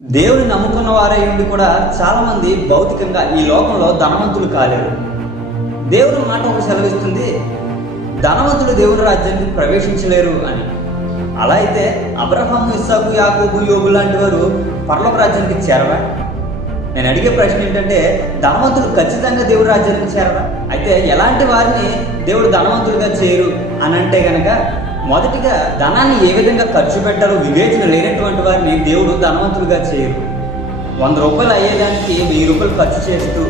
దేవుని నమ్ముకున్న వారై ఉండి కూడా చాలామంది భౌతికంగా ఈ లోకంలో ధనవంతులు కాలేరు. దేవుని మాట ఒక సెలవిస్తుంది, ధనవంతులు దేవుని రాజ్యానికి ప్రవేశించలేరు అని. అలా అయితే అబ్రహాము, ఇస్సాకు, యాకోబు, యోబు లాంటి వారు పరలోక రాజ్యానికి చేరవా? నేను అడిగే ప్రశ్న ఏంటంటే, ధనవంతులు ఖచ్చితంగా దేవుడి రాజ్యానికి చేరవా? అయితే ఎలాంటి వారిని దేవుడు ధనవంతులుగా చేయరు అని అంటే గనక, మొదటిగా ధనాన్ని ఏ విధంగా ఖర్చు పెట్టాలో వివేచన లేనటువంటి వారిని దేవుడు ధనవంతులుగా చేయరు. 100 రూపాయలు అయ్యేదానికి 1000 రూపాయలు ఖర్చు చేస్తూ,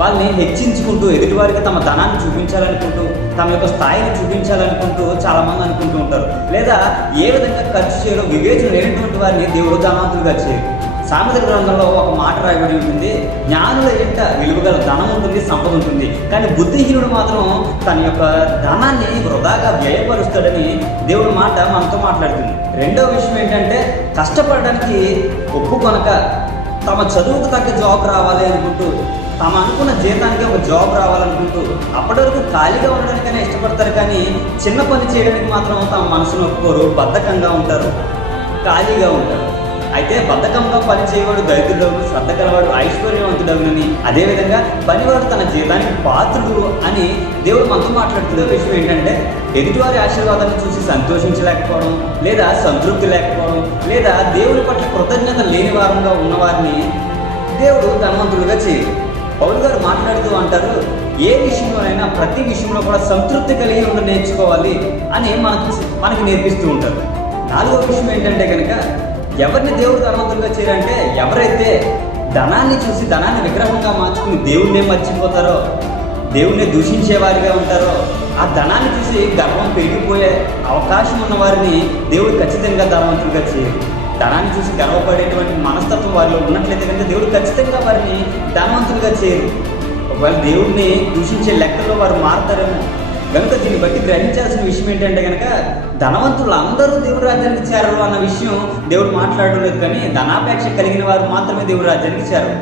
వాళ్ళని హెచ్చించుకుంటూ, ఎదుటివారికి తమ ధనాన్ని చూపించాలనుకుంటూ, తమ యొక్క స్థాయిని చూపించాలనుకుంటూ చాలామంది అనుకుంటూ ఉంటారు. లేదా ఏ విధంగా ఖర్చు చేయాలో వివేచన లేనటువంటి వారిని దేవుడు ధనవంతులుగా చేయరు. సామెతల గ్రంథంలో ఒక మాట రాయబడి ఉంటుంది, జ్ఞానుల ఎంట విలువగల ధనం ఉంటుంది, సంపద ఉంటుంది, కానీ బుద్ధిహీనుడు మాత్రం తన యొక్క ధనాన్ని వృధాగా వ్యయపరుస్తాడని దేవుడి మాట మనతో మాట్లాడుతుంది. రెండవ విషయం ఏంటంటే, కష్టపడడానికి ఒప్పుకొనక తమ చదువుకు తగ్గ జాబ్ రావాలి అనుకుంటూ, తమ అనుకున్న జీతానికి ఒక జాబ్ రావాలనుకుంటూ అప్పటి వరకు ఖాళీగా ఉండడానికైనా ఇష్టపడతారు, కానీ చిన్న పని చేయడానికి మాత్రం తమ మనసును ఒప్పుకోరు, బద్ధకంగా ఉంటారు, ఖాళీగా ఉంటారు. అయితే బద్ధకంగా పని చేయవాడు దరిద్రుడవును, శ్రద్ధ కలవాడు ఐశ్వర్యవంతుడవునని, అదేవిధంగా పనివాడు తన జీతానికి పాత్రుడు అని దేవుడు మనతో మాట్లాడుతున్న విషయం ఏంటంటే, ఎదుటివారి ఆశీర్వాదాన్ని చూసి సంతోషించలేకపోవడం, లేదా సంతృప్తి లేకపోవడం, లేదా దేవుని పట్ల కృతజ్ఞత లేని వారంగా ఉన్నవారిని దేవుడు ధనవంతులుగా చేయడు. పౌలు గారు మాట్లాడుతూ అంటారు, ఏ విషయంలోనైనా ప్రతి విషయంలో కూడా సంతృప్తి కలిగి ఉండి నేర్చుకోవాలి అని మనకి నేర్పిస్తూ ఉంటారు. నాలుగో విషయం ఏంటంటే కనుక, ఎవరిని దేవుడు ధనవంతులుగా చేయరంటే, ఎవరైతే ధనాన్ని చూసి ధనాన్ని విగ్రహంగా మార్చుకుని దేవుణ్ణే మర్చిపోతారో, దేవుణ్ణి దూషించేవారిగా ఉంటారో, ఆ ధనాన్ని చూసి గర్వం పెరిగిపోయే అవకాశం ఉన్న వారిని దేవుడు ఖచ్చితంగా ధనవంతులుగా చేయరు. ధనాన్ని చూసి గర్వపడేటువంటి మనస్తత్వం వారిలో ఉన్నట్లయితే కనుక దేవుడు ఖచ్చితంగా వారిని ధనవంతులుగా చేయరు. ఒకవేళ దేవుడిని దూషించే లెక్కల్లో వారు మారుతారేమో. కనుక దీన్ని బట్టి గ్రహించాల్సిన విషయం ఏంటంటే కనుక, ధనవంతులు అందరూ దేవుడి రాజ్యానికి చేరరు అన్న విషయం దేవుడు మాట్లాడడం లేదు, కానీ ధనాపేక్ష కలిగిన వారు మాత్రమే దేవుడి రాజ్యానికి చేరరు.